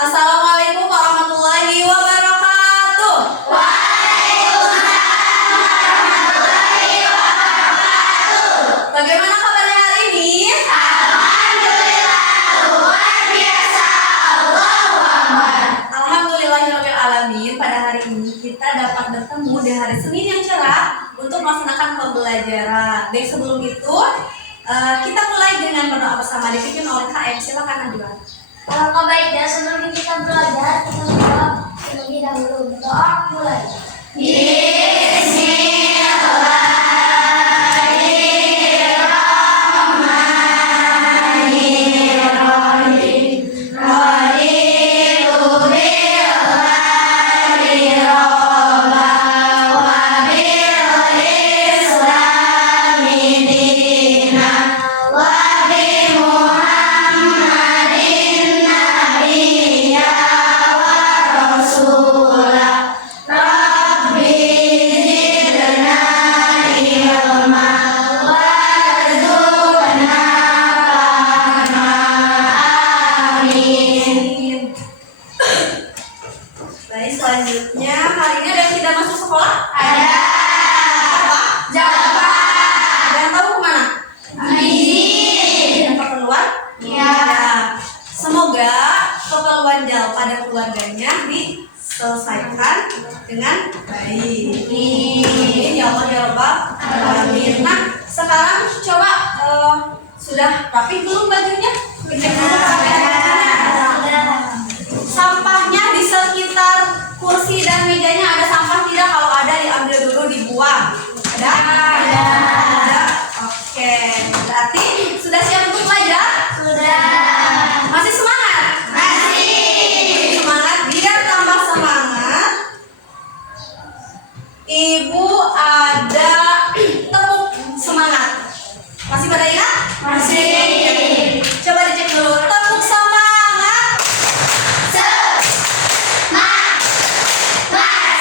Assalamualaikum warahmatullahi wabarakatuh. Waalaikumsalam warahmatullahi wabarakatuh. Bagaimana kabarnya hari ini? Alhamdulillah, luar biasa. Allahu Akbar. Alhamdulillahirabbil alamin. Pada hari ini kita dapat bertemu di hari Senin yang cerah untuk melaksanakan pembelajaran. Dan sebelum itu, kita mulai dengan berdoa bersama dipimpin oleh KM. Silakan Najwa. Alangkah baiknya sebelum kita belajar, kita berdoa terlebih dahulu. Berdoa mulai. Baik, selanjutnya hari ini ada yang tidak masuk sekolah? Ada. Apa? Jawaban. Ada yang tahu kemana? Izin. Ada keperluan? Ya. Semoga keperluan Jal pada keluarganya diselesaikan dengan baik. Amin ya Allah ya Rabbal alamin. Nah, sekarang coba sudah rapi belum bajunya? Cek dulu rapi-rapinya. Sampahnya di sekitar kursi dan mejanya ada sampah tidak? Kalau ada diambil dulu dibuang. Ada? Ada. Oke. Berarti sudah siap untuk belajar? Sudah. Masih semangat? Masih. Semangat, biar tambah semangat. Ibu ada tepuk semangat. Masih pada ingat? Masih. Coba dicek dulu. Tepuk semangat. Gerak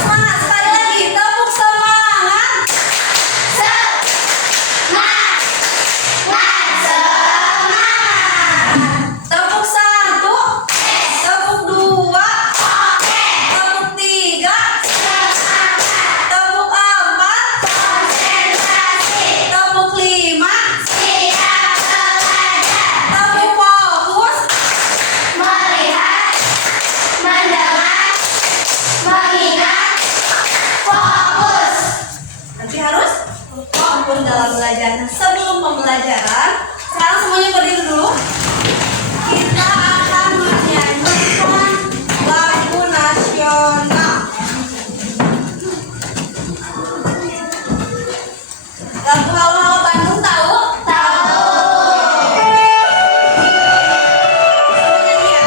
semangat sekali lagi. Tepuk semangat. Tepuk satu. Tepuk dua. Tepuk tiga. Tepuk empat. Tepuk lima. Tepuk fokus. Nanti harus fokus dalam belajar. Nah, sebelum pembelajaran, sekarang semuanya berdiri dulu. Kita akan menyanyikan lagu nasional. Lagu Halo Halo Bandung tahu? Semuanya nih ya.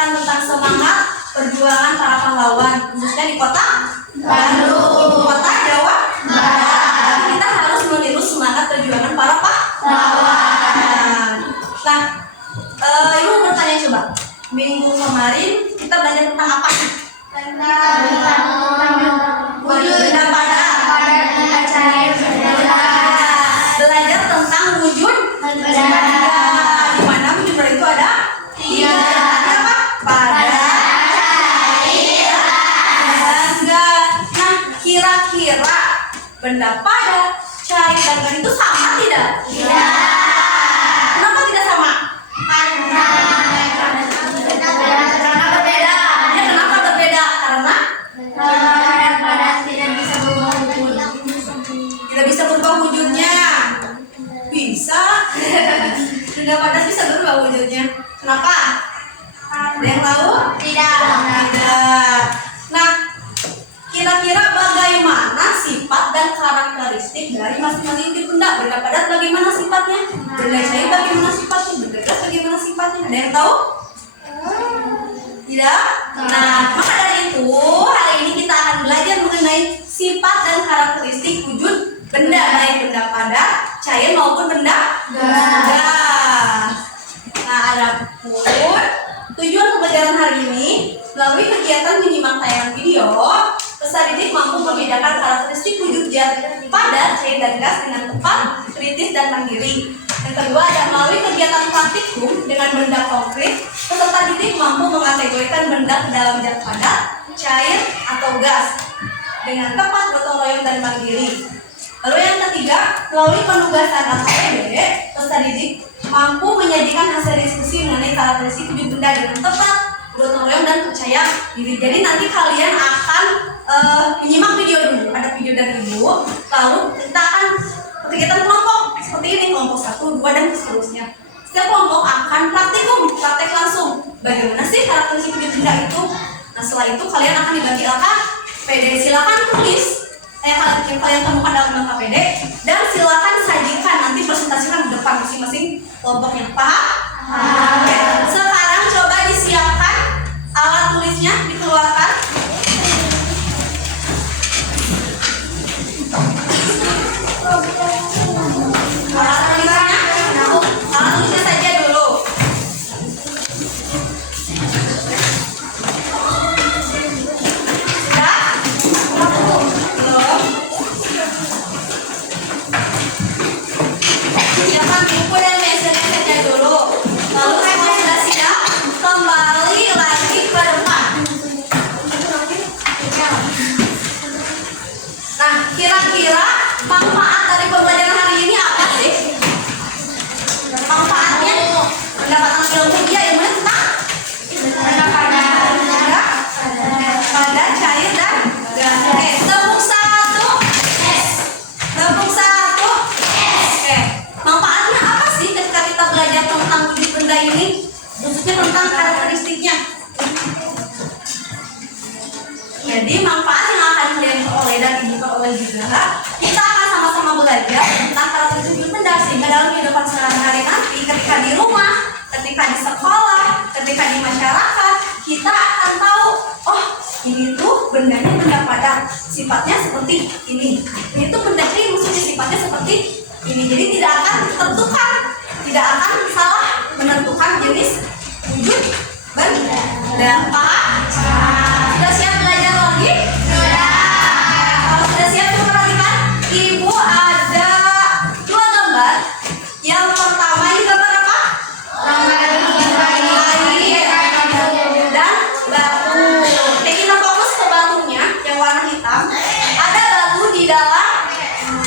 menceritakan tentang semangat perjuangan para pahlawan, khususnya di kota Bandung, kota Jawa Barat. Kita harus meniru semangat perjuangan para pahlawan. Nah, Ibu bertanya coba, minggu kemarin kita belajar tentang apa sih? Wujud benda pada cair benda. Belajar tentang wujud benda. Di mana wujud benda itu ada tiga. Ada apa? Pada, cair, dan gas. Nah, kira-kira benda pada, cair, dan gas itu sama tidak? Tidak. Kenapa tidak sama? Karena berbeda. Ya, kenapa berbeda? Karena tidak bisa berubah wujudnya. Bisa. Benda padas bisa berubah wujudnya. Kenapa? Ada yang tahu? Tidak. Nah, kira-kira bagaimana sifat dan karakteristik dari masing-masing tipe benda? Benda padat bagaimana sifatnya? Benda cair bagaimana sifatnya? Benda gas bagaimana sifatnya? Ada yang tahu? Tidak? Nah, maka dari itu hari ini kita akan belajar mengenai sifat dan karakteristik wujud benda, baik benda padat, cair maupun benda gas. Nah, adapun tujuan pembelajaran hari ini melalui kegiatan menyimak tayangan video, peserta didik mampu membedakan karakteristik wujud padat, cair, dan gas dengan tepat, kritis, dan mandiri. Yang kedua ada melalui kegiatan praktikum dengan benda konkret, peserta didik mampu mengategorikan benda ke dalam zat padat, cair, atau gas dengan tepat, gotong royong, dan mandiri. Lalu yang ketiga, melalui penugasan AKPD, peserta didik mampu menyajikan hasil diskusi mengenai karakteristik wujud benda dengan tepat, gotong royong, dan percaya diri. Jadi nanti kalian akan menyimak video dulu, ada video dari Ibu, lalu kita akan kegiatan kelompok seperti ini, kelompok 1, 2, dan seterusnya. Setiap kelompok akan praktek langsung bagaimana sih karakteristik wujud benda itu. Nah, setelah itu kalian akan dibagi LKPD. Silakan tulis yang kalian temukan dalam LKPD dan silakan sajikan, nanti presentasikan di depan masing-masing kelompoknya. Paham? Sekarang coba disiapkan alat tulisnya, dikeluarkan. Alat tulisnya saja dulu. Sudah? Belum? Siapkan buku dan mesennya saja dulu. Lalu semua sudah siap, kembali lagi ke depan. Nah, kira-kira manfaat dari pembelajaran hari ini apa sih? Manfaatnya mendapatkan ilmu, dia ilmunya tentang benda padat, cair, dan gas. Oke, tepuk satu. Tepuk satu. Oke, manfaatnya apa sih ketika kita belajar tentang wujud benda ini? Khususnya tentang karakteristiknya. Jadi manfaat yang akan kalian peroleh dan Ibu peroleh juga, kita akan sama-sama belajar tentang karakteristik wujud benda, sehingga dalam kehidupan sehari-hari nanti, ketika di rumah, ketika di sekolah, ketika di masyarakat, kita akan tahu, oh ini tuh bendanya benda padat, sifatnya seperti ini. Ini tuh benda cair, maksudnya sifatnya seperti ini. Jadi tidak akan ditentukan, tidak akan salah menentukan jenis wujud benda. Paham? Sudah siap belajar lagi? Sudah. Kalau sudah siap, perhatikan. Ibu ada 2 gambar. Yang pertama ini gambar apa? Air dan batu. Oke, kita fokus ke batunya yang warna hitam. Ada batu di dalam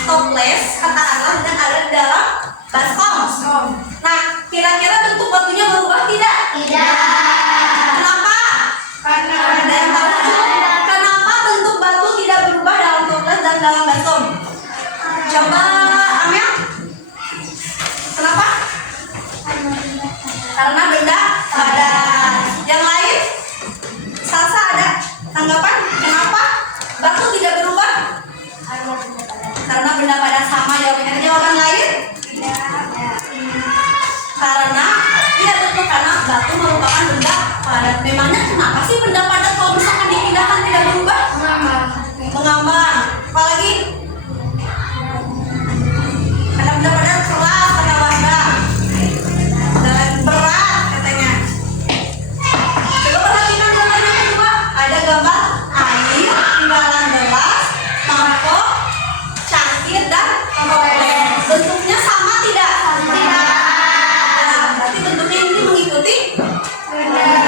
toples, katakanlah, dan ada di dalam baskom. Nah, kira-kira bentuk batunya berubah tidak? Tidak. Kenapa? Karena ada yang tahu. Kenapa bentuk batu tidak berubah dalam toples dan dalam baskom? Coba Amel. Kenapa? Karena benda padat. Yang lain? Salsa ada tanggapan? Kenapa batu tidak berubah? Karena benda padat. Sama jawabannya. Jawaban lain? Karena iya betul, karena batu merupakan benda padat. padat. Memangnya kenapa sih benda padat kalau misalkan dipindahkan tidak berubah? Mengambang. Apalagi? Karena benda padat keras kata Wardah. Dan berat katanya. Coba perhatikan gambar yang kedua. Ada gambar air, timbangan gelas, mangkok, cangkir dan topeng. Bentuknya sama tidak? Tidak. Nah, berarti bentuknya ini mengikuti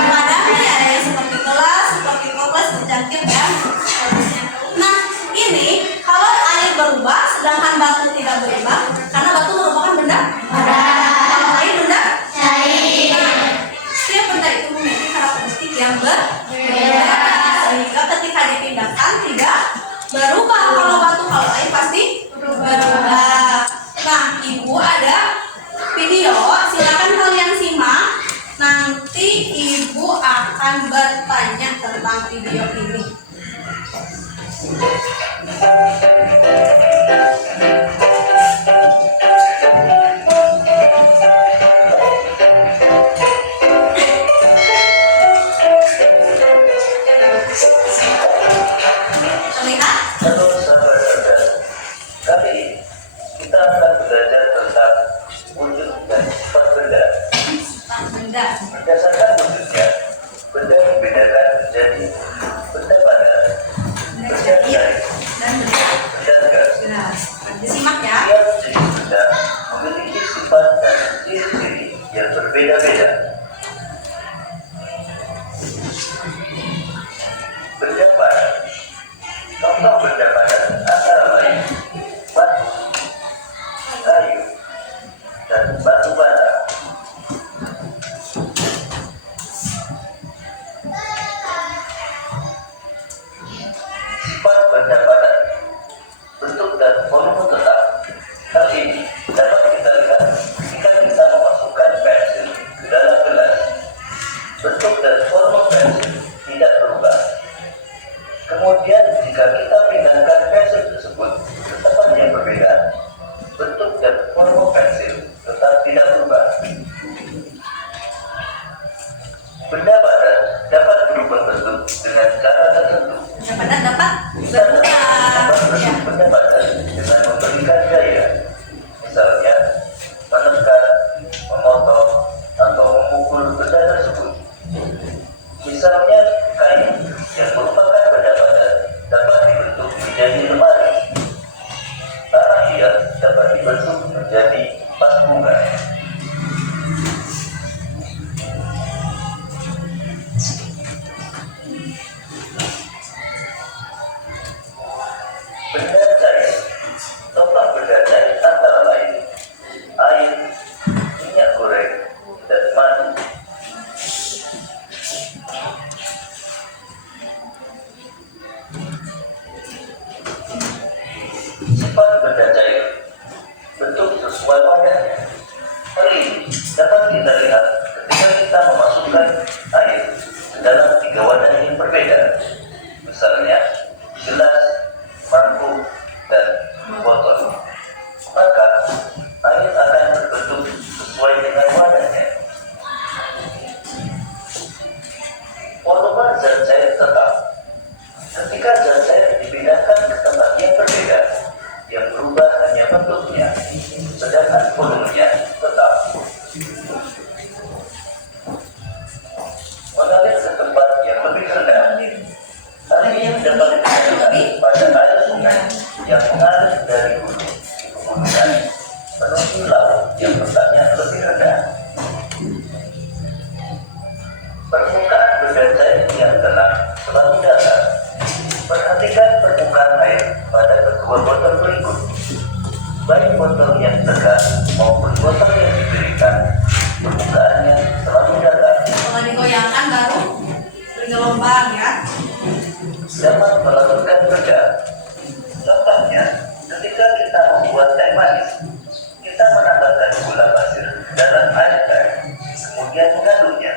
padahnya ada yang seperti gelas, seperti toples, cangkir dan seterusnya. Nah, ini kalau air berubah sedangkan batu tidak berubah karena batu merupakan benda kalau air benda cair. Nah, setiap benda itu memiliki karakteristik yang berbeda sehingga ketika dipindahkan tidak berubah. Kalau batu, kalau air pasti berubah. Nah, Ibu ada video, silakan kalian simak. Nanti Ibu akan bertanya tentang video ini. Terlihat? Halo sahabat-sahabat, kali ini kita akan belajar tentang wujud dan sifat benda. Benda. Berdasarkan wujudnya, benda dibedakan menjadi benda padat, benda cair, Dan benda. benda gas. Nah, disimak ya. Setiap jenis benda memiliki sifat dan ciri-ciri yang berbeda-beda. Benda padat. Contoh benda padat antara lain batu, kayu, dan batu bata. Sifat benda padat, bentuk dan volume tetap. Hal ini dapat kita lihat jika kita memasukkan pensil ke dalam gelas. Bentuk dan volume pensil tidak berubah. Kemudian jika kita pindahkan pensil tersebut ke tempat yang berbeda, bentuk dan volume pensil tetap tidak berubah. Benda padat dapat berubah bentuk dengan cara tertentu. Benda padat dapat Kita dapat berubah. mengubah Ya. bentuk benda padat dengan memberikan gaya, misalnya menekan, memotong, atau memukul benda tersebut. Misalnya kayu yang merupakan benda padat dapat dibentuk menjadi lemari. Tanah liat dapat dibentuk menjadi vas bunga. Benda cair. Contoh benda cair antara lain air, minyak goreng, dan madu. Sifat benda cair, bentuk sesuai wadahnya. Hal ini dapat kita lihat ketika kita memasukkan air ke dalam 3 wadah yang berbeda. Misalnya gelas, mangkuk, dan botol. Maka air akan berbentuk sesuai dengan wadahnya. Volume zat cair tetap. Ketika zat cair dipindahkan ke tempat yang berbeda, yang berubah hanya bentuknya, sedangkan volumenya tetap. Mengalir ke tempat yang lebih rendah. Hal ini dapat dikatakan pada air sungai yang mengalir dari gunung ke pegunungan menuju laut yang letaknya lebih rendah. Permukaan benda cair yang tenang selalu datar. Perhatikan permukaan air pada kedua botol berikut. Baik botol yang tegak maupun botol yang diberikan, permukaannya selalu datar. Kalau digoyangkan baru bergelombang ya. Dapat melakukan kerja. Contohnya, ketika kita membuat teh manis, kita menambahkan gula pasir dalam air teh, kemudian mengaduknya.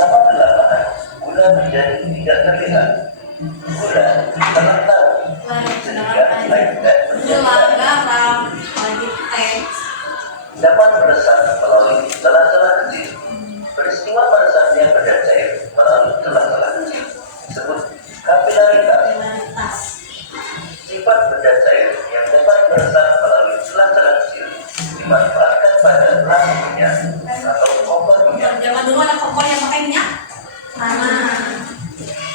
Lama-kelamaan, gula menjadi tidak terlihat. Gula telah tahu, sehingga air teh Gula, menjadi garam, lagi teh. dapat meresap melalui celah-celah kecil. Peristiwa meresapnya benda cair melalui celah-celah kecil disebut kapilaritas. Kapilaritas. Sifat benda cair yang dapat meresap melalui celah-celah kecil dimanfaatkan pada lampu minyak atau kompor minyak. Zaman dulu ada kompor yang pakai minyak tanah.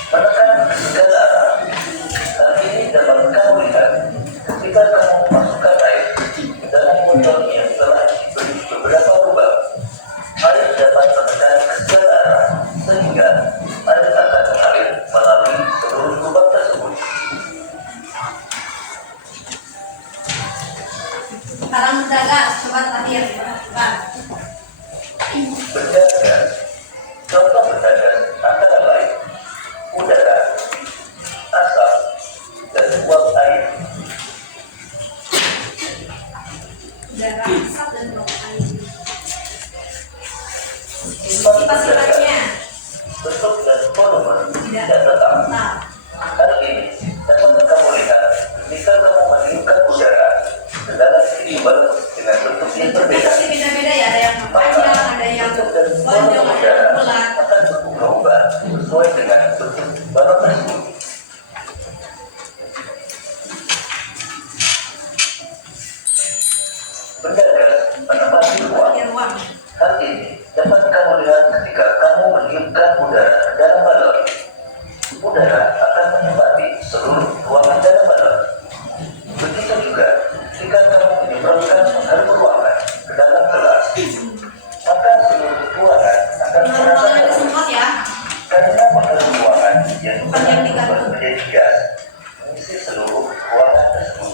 Menekan ke segala arah. Hal ini dapat kamu lihat ketika kamu memasukkan air dalam botol yang telah diberi beberapa lubang. Air dapat menekan ke segala arah sehingga air akan mengalir melalui seluruh lubang tersebut. Sekarang berdagang, coba terakhir. Benda gas. Contoh benda gas antara lain udara, asap, dan uap air. Udara, asap, dan uap air. Sifat benda gas, Sifat-sifatnya bentuk dan volume tidak tidak tetap. tetap. Hal ini dapat kamu lihat jika kamu meniupkan udara ke dalam timbal dengan bentuk yang Bentuknya berbeda. pasti beda-beda ya, ada yang panjang, ada yang lonjong, ada yang bulat. Akan berubah sesuai dengan bentuk balon tersebut. Benda gas menempati ruang. Di ruang. Hal ini dapat kamu lihat ketika kamu meniupkan udara ke dalam balon. Udara akan menempati seluruh ruangan dalam balon. Begitu juga jika kamu menyemprotkan pengharum ruangan ke dalam gelas, maka seluruh ruangan akan Ruangan merasa disemprot ya. karena pengharum ruangan yang Bukan yang digantung. berubah menjadi gas mengisi seluruh ruangan tersebut.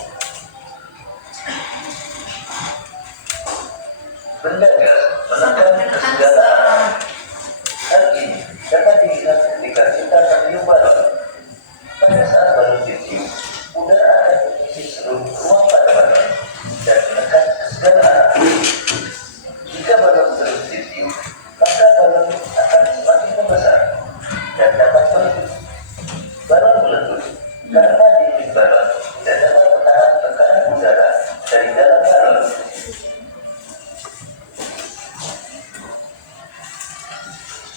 Benda gas menekan ke segala arah. Hal ini dapat dilihat ketika kita meniup balon. Pada saat balon ditiup, udara akan mengisi seluruh ruang pada balon dan menekan ke segala arah. Jika balon terus ditiup, maka balon akan semakin membesar dan dapat meletus. Balon meletus karena dinding balon tidak dapat menahan tekanan udara dari dalam balon.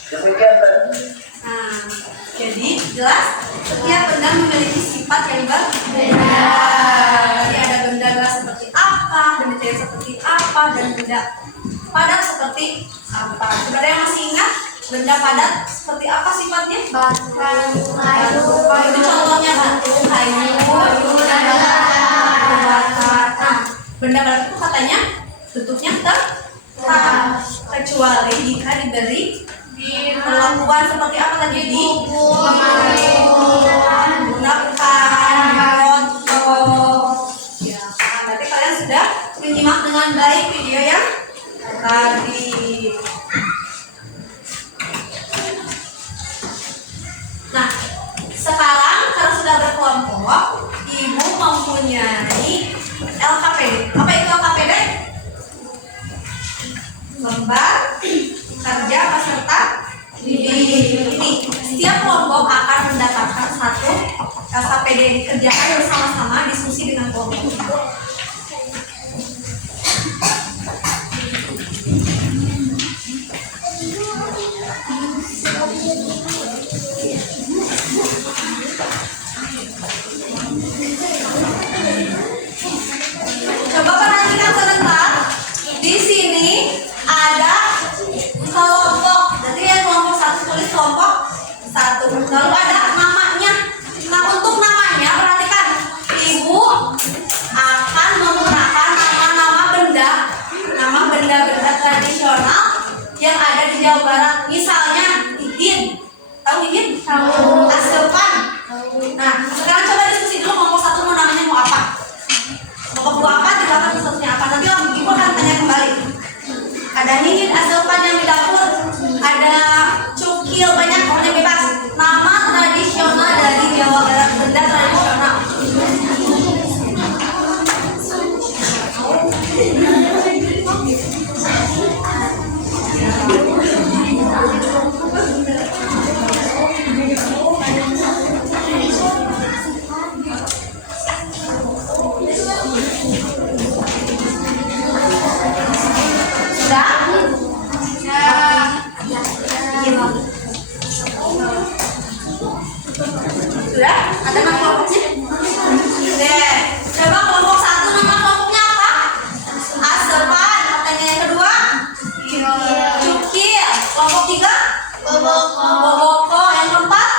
Demikian tadi. Nah, jadi jelas setiap benda memiliki sifat yang berbeda. Tadi ada benda gas seperti apa, benda cair seperti apa, dan benda padat seperti apa. Saudara yang masih ingat benda padat seperti apa sifatnya? Batu, kayu, Itu contohnya batu, kayu, dan bata. Benda padat itu katanya bentuknya tetap kecuali jika diberi perlakuan seperti apa tadi? Digunakan, dipotong. Ya, berarti kalian sudah menyimak dengan baik video yang tadi. Nah, sekarang karena sudah berkelompok, ibu mempunyai LKPD. Apa itu LKPD? Lembar kerja peserta didik. Ini setiap kelompok akan mendapatkan satu LKPD dikerjakan bersama-sama, diskusi dengan kelompok. Coba perhatikan sebentar. Di sini ada kelompok. Jadi ya kelompok satu, tulis kelompok satu. Lalu ada namanya. Nah, untuk namanya perhatikan. Ibu akan menggunakan nama benda-benda tradisional yang ada di Jawa Barat. Misalnya Igin. Tahu Igin? Tahu. Asepan. Nah, sekarang coba diskusi dulu kelompok satu mau namanya mau apa. Kelompok dua apa, tiga apa, seterusnya apa. Nanti ibu akan tanya kembali. Ada Ninin, asepan yang di dapur, ada cukil, banyak pokoknya bebas. Nama tradisional dari Jawa Barat, benda tradisional. Sudah? Ada nama kelompoknya? Deh, coba kelompok 1 nama kelompoknya apa? Asepan. Pertanyaan yang kedua? Cukil. Kelompok 3? Boboko. Yang keempat?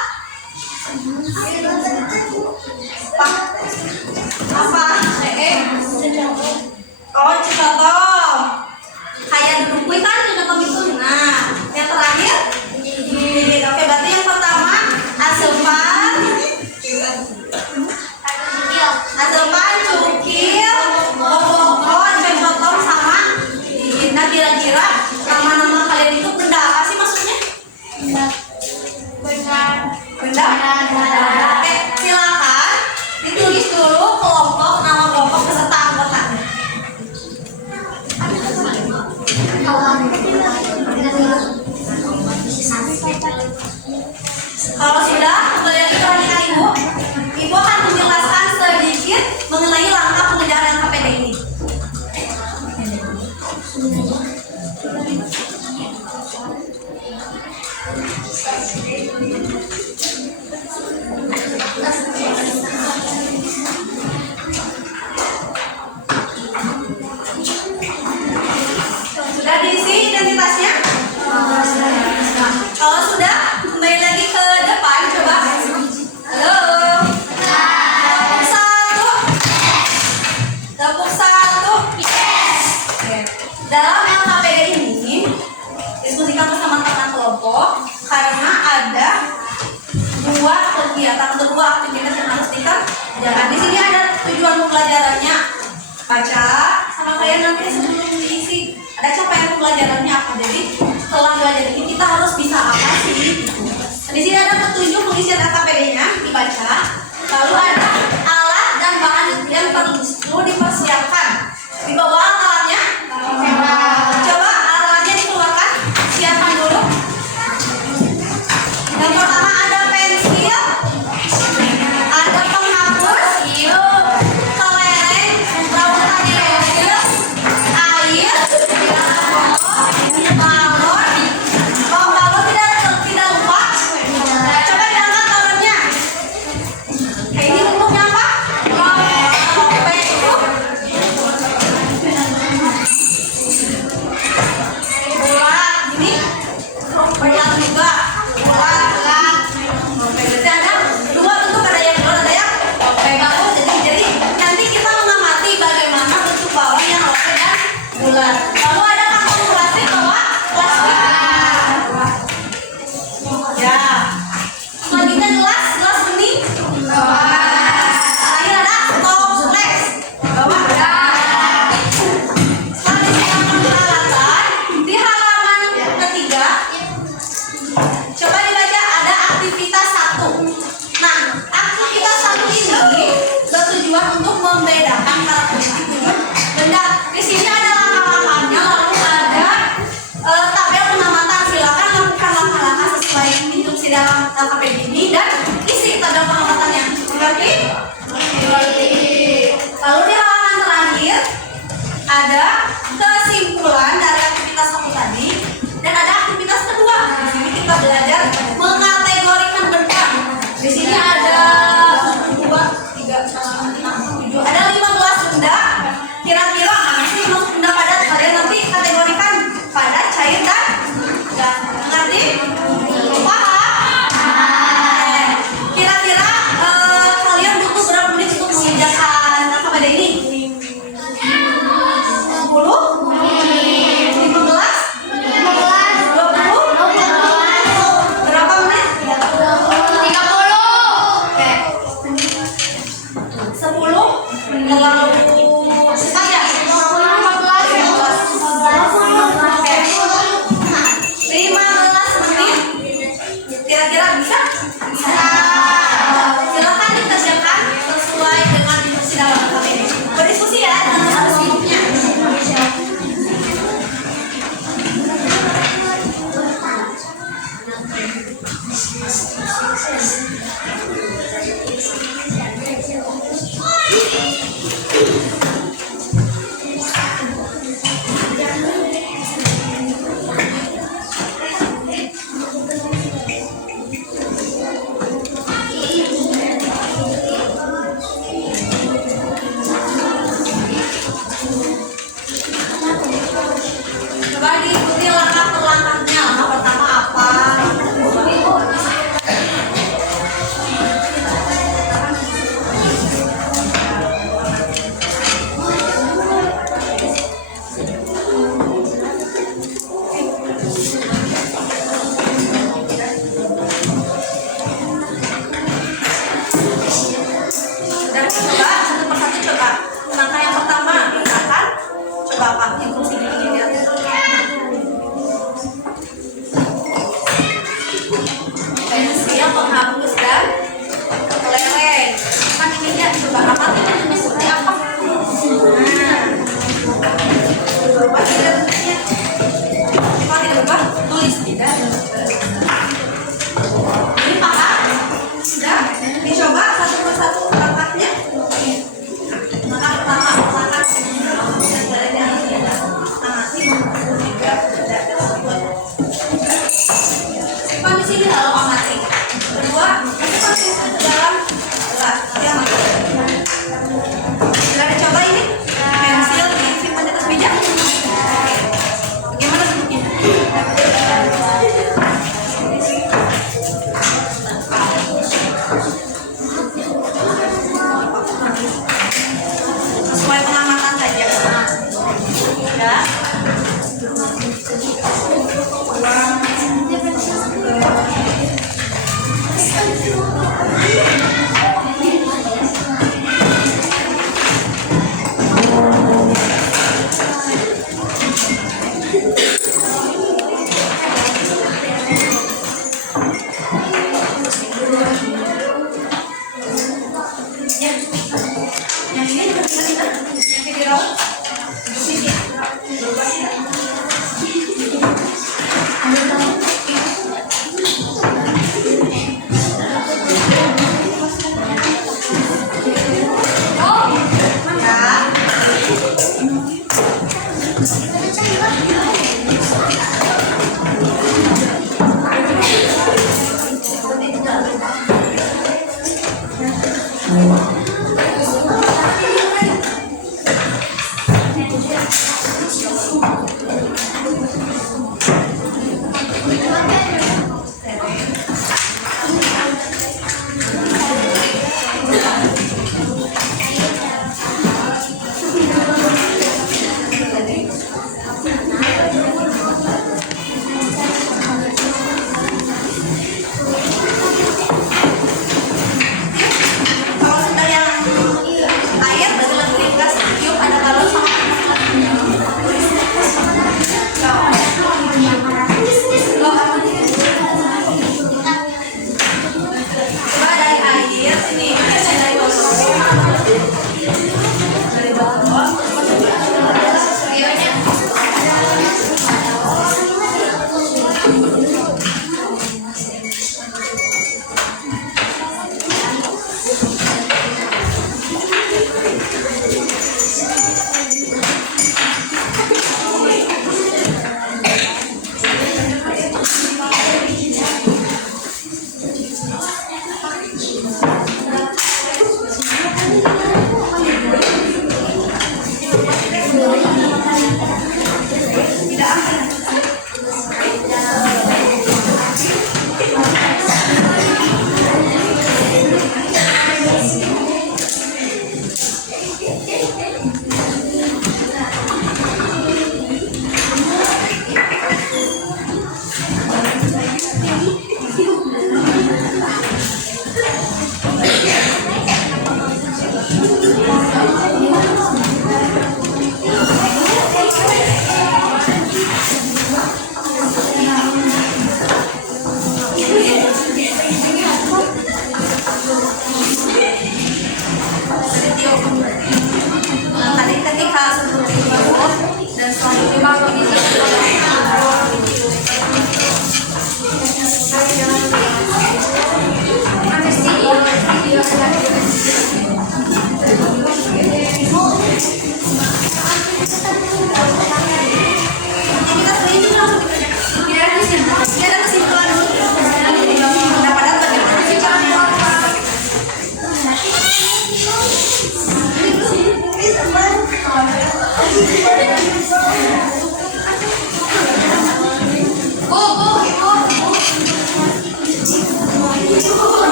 Apa? Oh, Cikotong. Kayak duduk kue kan Cikotong itu. Nah, yang terakhir? Oke, berarti yang pertama Asepan, Cukil, Boboko, Cikotong sama Gigit. Nah, kira-kira nama-nama kalian itu benda apa sih maksudnya? Benda? Oke, silakan ditulis dulu kelompok, nama kelompok beserta anggotanya. Kalau sudah, kembali lagi ke pertanyaan Ibu. Ibu akan menjelaskan sedikit mengenai langkah pengejaran KPD ini. Sudah diisi identitasnya? Kalau sudah, kembali lagi ke depan, coba. Halo. Tepuk satu. Oke. Dalam LKPD ini, diskusikan bersama teman kelompok karena ada dua kegiatan atau dua aktivitas yang harus dikerjakan. Di sini ada tujuan pembelajarannya. Baca sama kalian nanti sebelum diisi. Ada capaian pembelajarannya apa. Jadi setelah belajar ini kita harus bisa apa sih? Di sini ada petunjuk pengisian LKPD-nya dibaca. Lalu ada alat dan bahan yang perlu dipersiapkan. Dibawa alatnya? Coba alatnya dikeluarkan. Siapkan dulu. Yang pertama ada pensil, ada penghapus, kelereng, lautan pensil, air, balon. Balon tidak lupa. Coba diangkat balonnya. Ini bentuknya apa? Bulat. Ini bulat juga. Bulat. Jadi ada dua bentuk, ada yang bulat, ada yang bagus. Jadi nanti kita mengamati bagaimana bentuk balon yang open dan bulat. Lalu ada kantong plastik bawa plastik. Ya. Selanjutnya gelas bening. Terakhir ada toples. Bawa. Setelah disiapkan peralatan, di halaman ketiga, coba dibaca ada aktivitas 1. Nah, aktivitas 1 ini bertujuan untuk membedakan karakteristik benda. Di sini ada langkah-langkahnya, lalu ada tabel pengamatan. Silakan lakukan langkah-langkah sesuai instruksi dalam LKPD ini dan isi tabel pengamatannya. Mengerti? Lalu di halaman terakhir ada kesimpulan dari aktivitas 1 tadi dan ada aktivitas kedua. Di sini kita belajar mengategorikan benda. Di sini ada 2, 3, 4, 5, 7. Ada 15 benda. Kira-kira mana sih masuk benda padat? Kalian nanti kategorikan padat, cair dan gas. Mengerti? Paham? Kira-kira kalian butuh berapa menit untuk mengerjakan KPD ini? 10, Sesuai pengamatan saja, Mas. Ya. Yang ini yang video.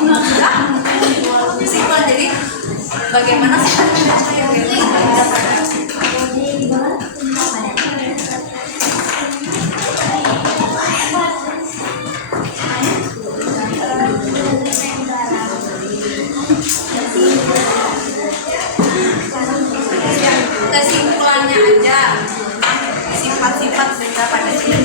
Sudah? Kesimpulan jadi bagaimana sifat manusia yang ada pada kesimpulannya aja sifat-sifat benda pada diri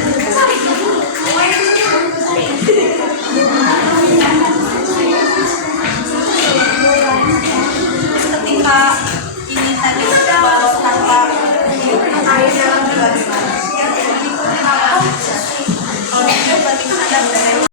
ketika ini tadi kalau tanpa airnya bagaimana? Kalau itu berarti ada budaya.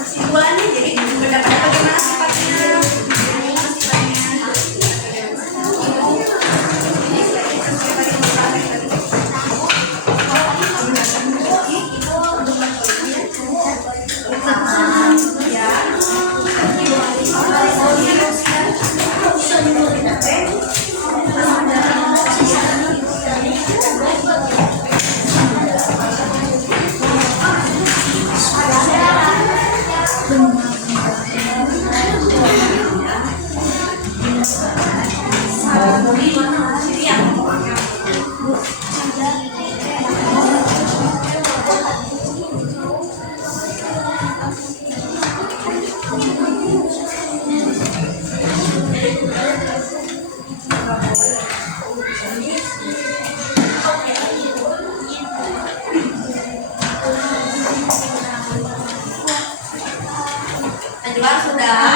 Kesimpulannya jadi pendapat bagaimana sifatnya? Lanjutkan sudah.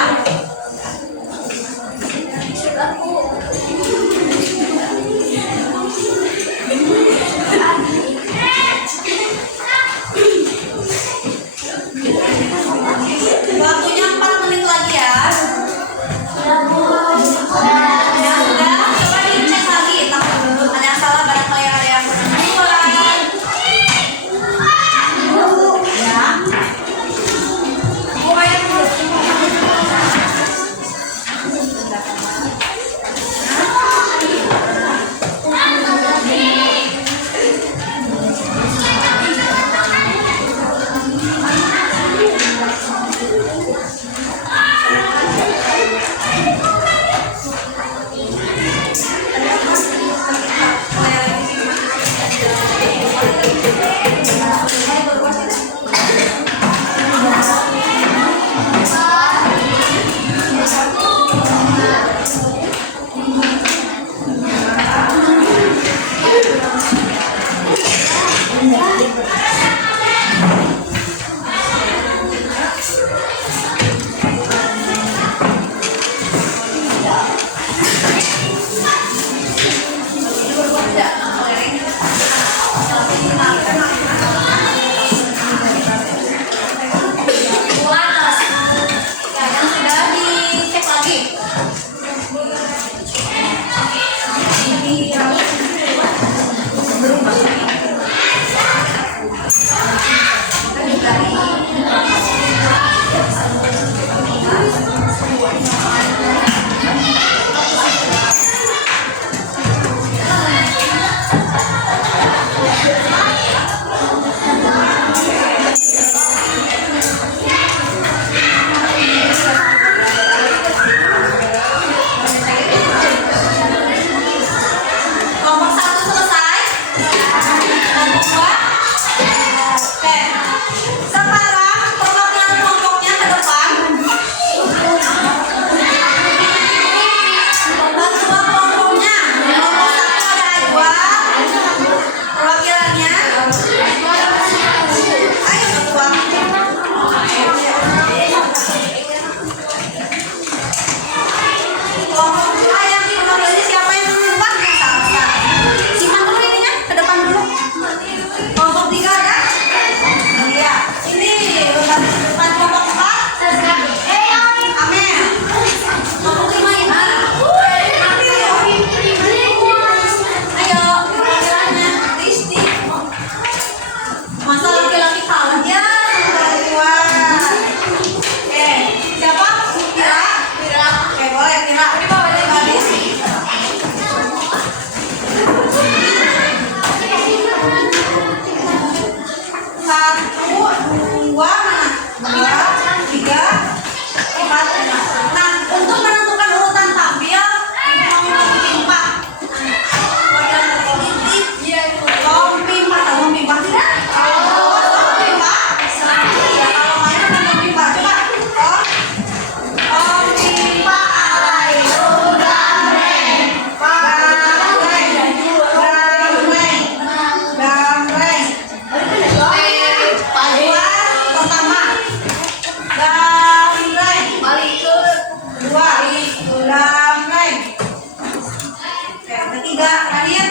tiga terakhir.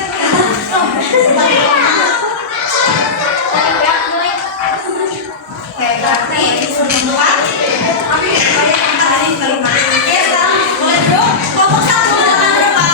Oke, berarti semua kalian angkat dari kelima. Oke, sekarang mulai dulu. Kelompok satu dengan depan.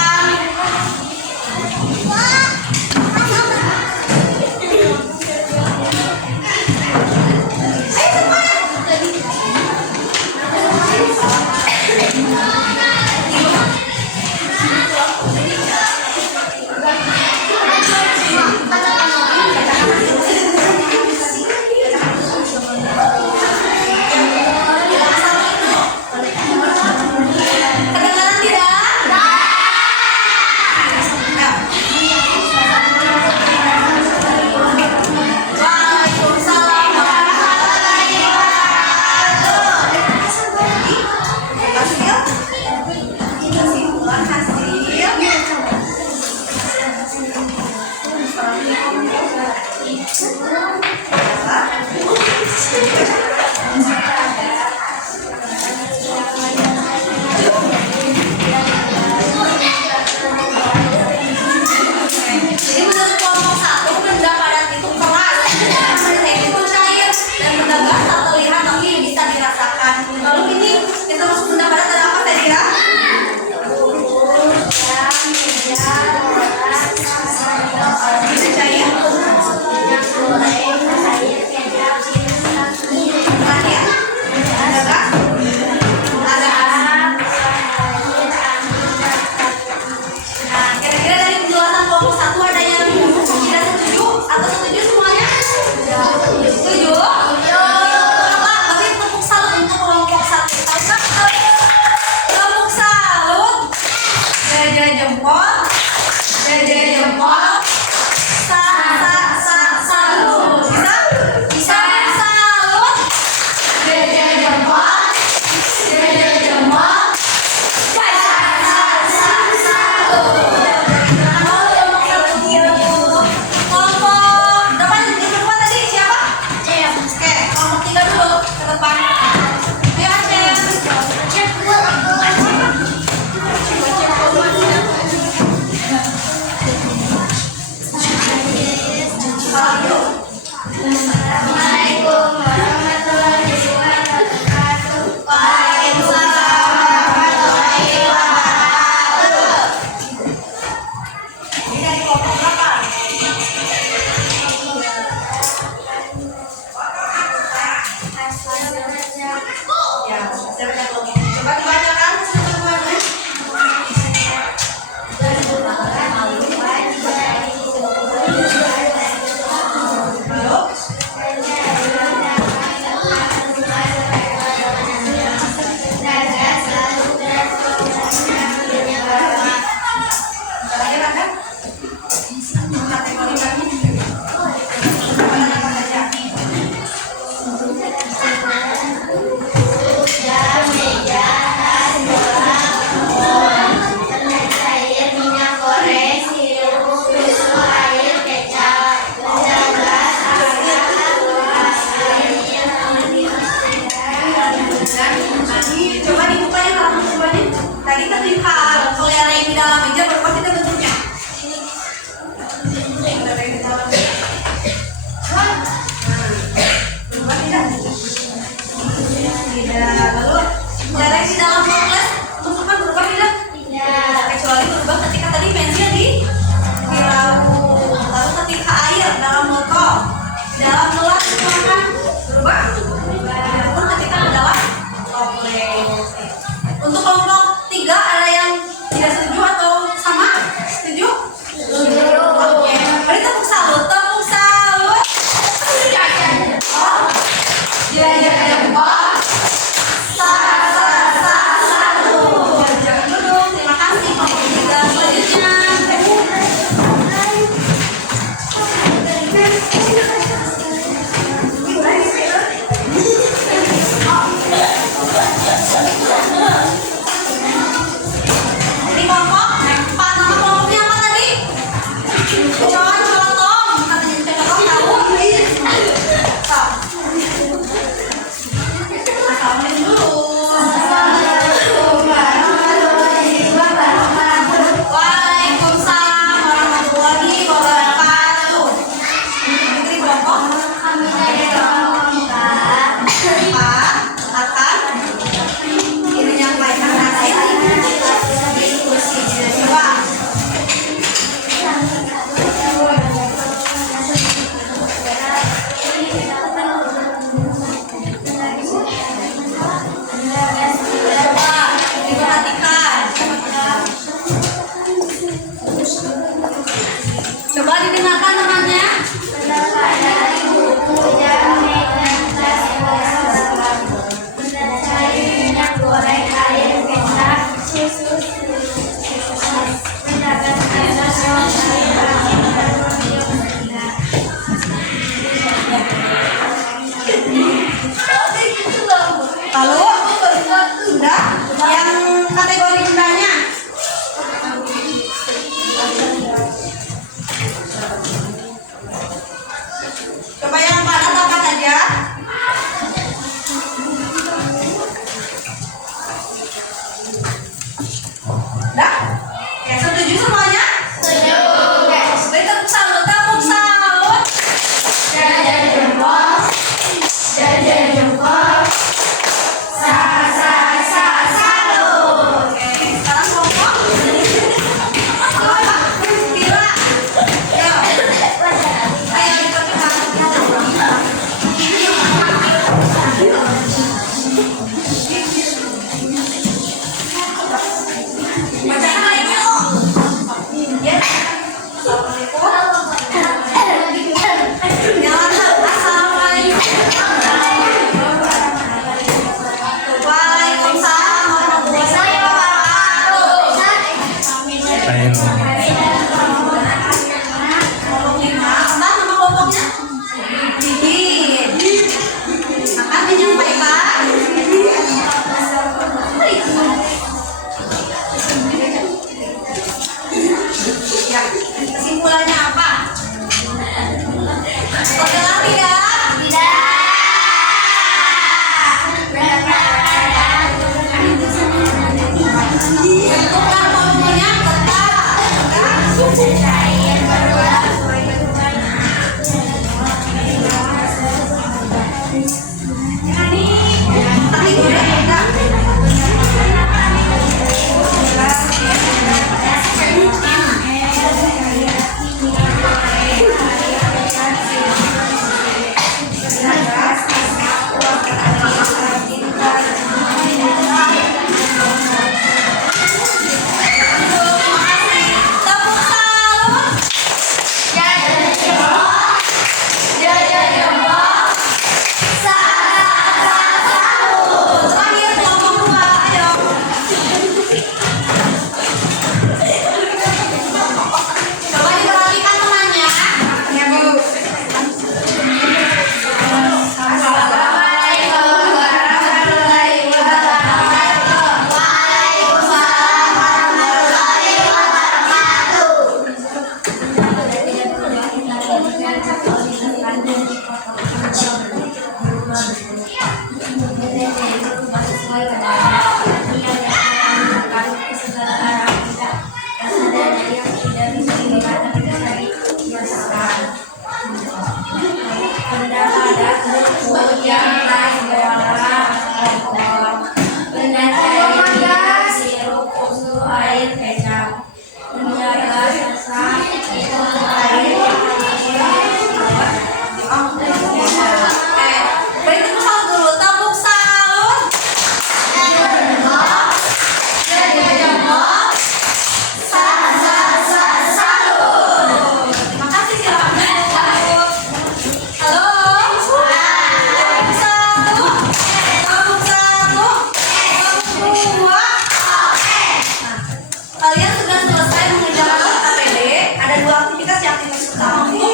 kita si aktivitas pertama untuk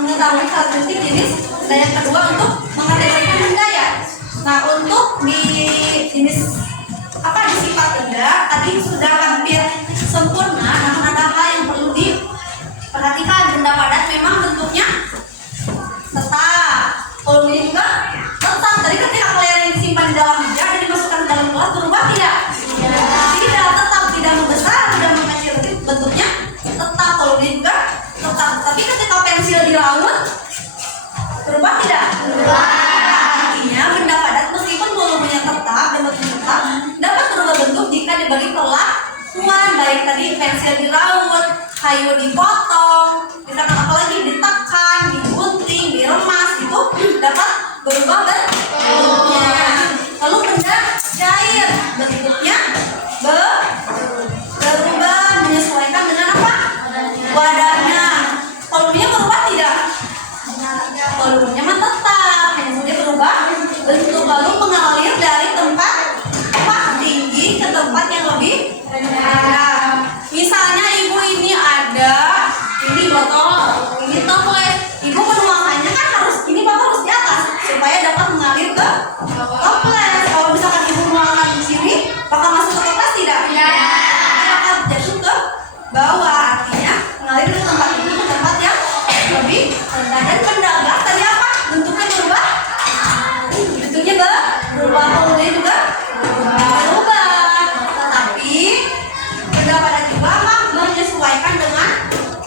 mengetahui karakteristik jenis benda, yang kedua untuk mengategorikan benda ya. Nah, untuk di jenis di sifat benda tadi sudah hampir sempurna, namun ada hal yang perlu diperhatikan. Benda padat memang bentuknya tetap, volumenya juga tetap. Tadi ketika kalian yang disimpan di dalam meja dan dimasukkan ke dalam gelas berubah tidak? Tidak, tetap tidak membesar, tidak mengecil, bentuknya tetap, volumenya juga tetap. Tapi ketika pensil dilaut berubah tidak? Artinya benda padat meskipun volumenya tetap dan bentuknya tetap dapat berubah bentuk jika dibagi perlakuan, baik tadi pensil diraut, kayu dipotong, misalkan apalagi ditekan, digunting, diremas, itu dapat berubah bentuknya. Lalu benda cair bentuknya berubah menyesuaikan dengan apa? Wadahnya. Volumenya berubah tidak? Volumenya tetap, kemudian berubah bentuk, lalu mengalir dari tempat tinggi ke tempat yang lebih rendah. Misalnya ibu ini ada ini botol, ini toples. Ibu penuangannya kan harus ini botol harus di atas supaya dapat mengalir ke toples. Kalau misalkan ibu menuangkan di sini, bakal masuk ke toples tidak? Bakal jatuh ke bawah. Artinya mengalir ke tempat ini ke tempat yang lebih rendah. Dan benda gas tadi apa? Bentuknya berubah. Bentuknya berubah, volumenya juga berubah. Tetapi benda padat juga menyesuaikan dengan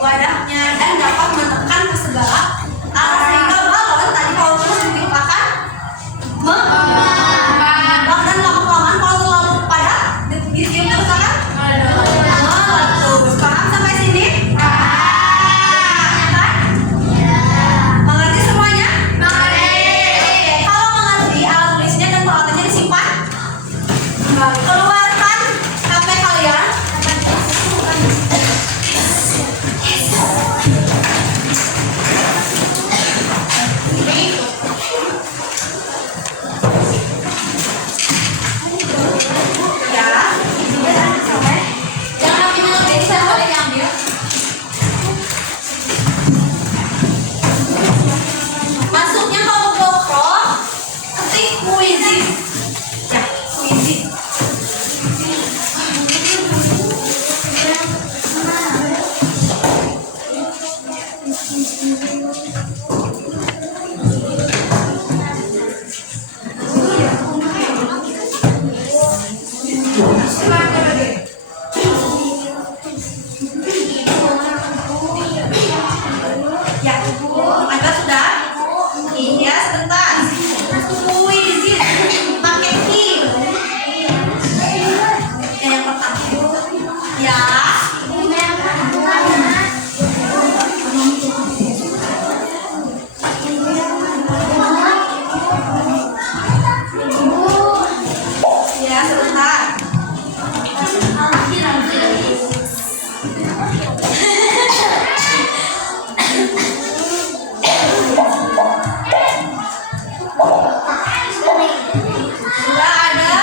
wadahnya dan dapat menekan ke segala arah, sehingga balon tadi kalau terus ditimpakan mengembang, dan lama-kelamaan kalau terlalu padat ditiup terus akan meletus. Paham sampai sini? Mengerti semuanya? Kalau mengerti, alat tulisnya dan peralatannya disimpan. Keluarkan HP kalian. Masuknya kalau GoPro, ketik puisi. Ya, puisi. Ya, Anda sudah? Iya, sebentar. Puisi pakai ki. Yang pertama. Ya. Ya, sebentar. Sudah ada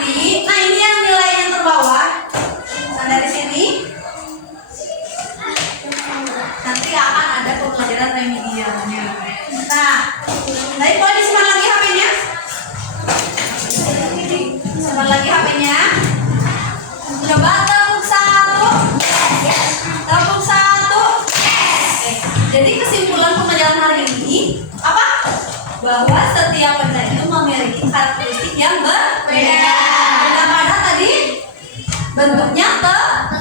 nanti, nah ini yang nilai yang terbawah. Nah dari sini nanti akan ada pembelajaran remedialnya. Nah, baik boleh disimpan lagi HP-nya? Simpan lagi HP-nya. Coba tepuk satu. Tepuk satu. Jadi kesimpulan pembelajaran hari ini apa? Bahwa setiap benda itu memiliki karakteristik yang berbeda. Benda pada tadi bentuknya tetap,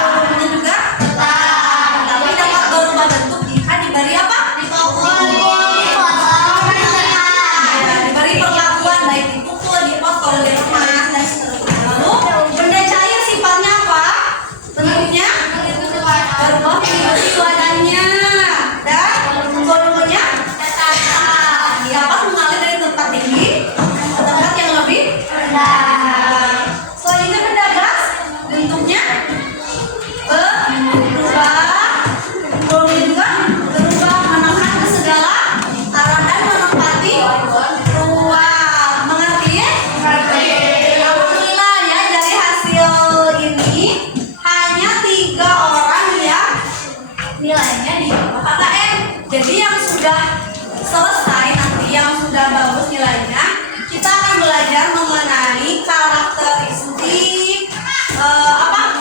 volumenya juga tetap. Tapi dapat berubah bentuk jika diberi apa? Diberi perlakuan baik dipukul, dipotong, diremas dan seterusnya. Lalu benda cair sifatnya apa? Bentuknya berubah mengikuti wadahnya dan volumenya dapat mengalir dari tempat tinggi ke tempat yang lebih rendah. Selanjutnya benda gas bentuknya berubah, volumenya juga berubah, menekan ke segala arah dan menempati ruang. Mengerti? Alhamdulillah ya, dari hasil ini hanya 3 orang yang nilainya di bawah KKM. Jadi yang sudah selesai nanti, yang sudah bagus nilainya, kita akan belajar mengenai karakteristik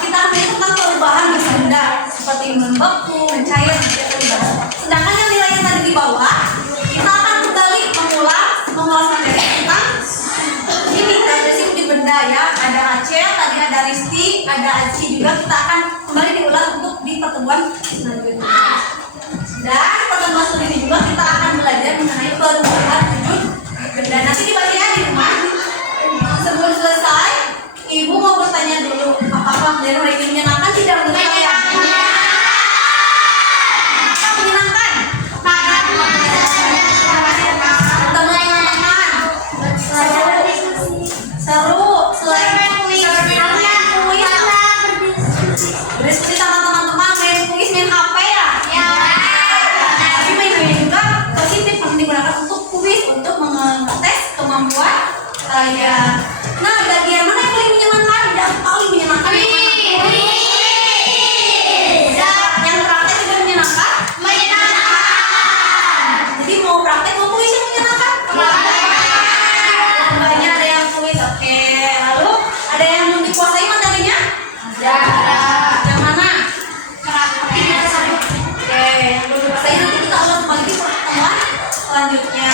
kita belajar tentang perubahan benda seperti membeku, mencair, sedangkan yang nilainya tadi di bawah kita akan kembali mengulas materi tentang ini karakteristik di benda ya. Ada Acel, tadi ada Risti, ada Aci juga, kita akan kembali diulas untuk di pertemuan selanjutnya. Dan pertemuan selanjutnya juga kita akan belajar mengenai perubahan wujud benda. Nanti dibaca ya di rumah. Sebelum selesai, Ibu mau bertanya dulu, apakah dari hari ini menyenangkan tidak menurut kalian? Apa menyenangkan? Teman-teman, seru. Selain kuis, diskusi sama teman-teman, main kuis, main HP ya? Tapi main-main juga positif, yang digunakan untuk kuis, untuk mengetes kemampuan kalian. Nah, bagian mana yang paling menyenangkan? Yang paling menyenangkan yang mana? Yang praktek juga menyenangkan? Jadi mau praktek, mau kuis yang menyenangkan? Banyak ada yang kuis, oke. Lalu ada yang belum dikuasai materinya? Yang mana? Oke, yang belum dikuasai nanti kita ulas kembali di pertemuan selanjutnya.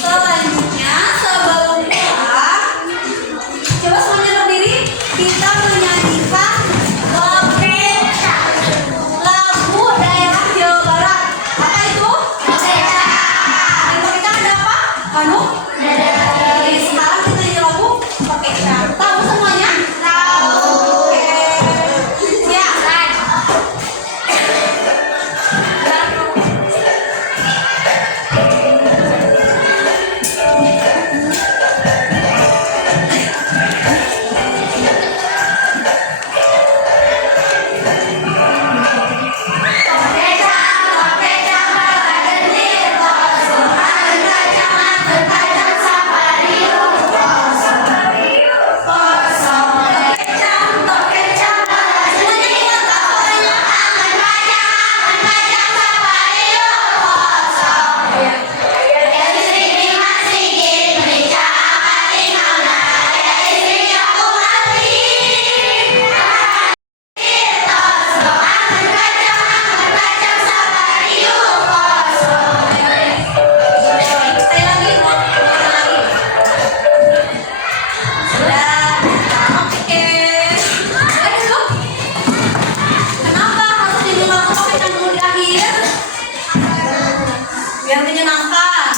Selanjutnya, sebelum pulang, coba semuanya berdiri. Kita menyanyikan lagu daerah Jawa Barat. Apa itu? Di ada apa? Manu? Jadi sekarang kita nyanyi lagu Pakaian. Tahu semuanya? Tahu. Oke. Siap. Biar menyenangkan.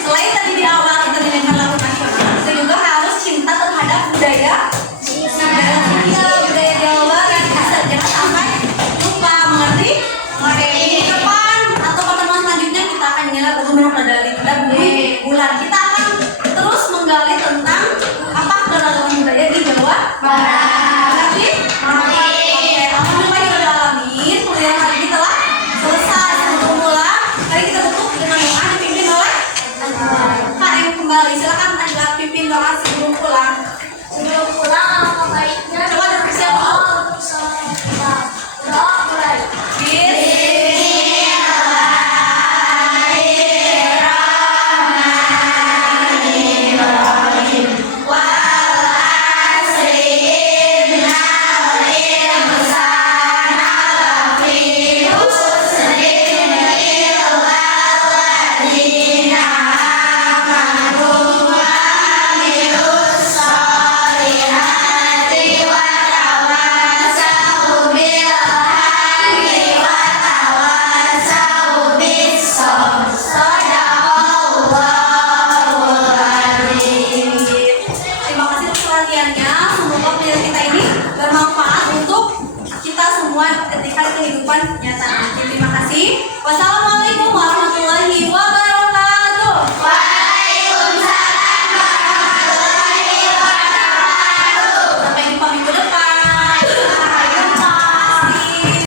Selain tadi di awal kita menyanyikan lagu nasional, kita juga harus cinta terhadap budaya Jawa Barat. Jangan sampai lupa, mengerti? Oke, di depan atau pertemuan selanjutnya kita akan menyelat bagaimana dari bulan. Kita akan terus menggali tentang apa keragaman budaya di Jawa Barat.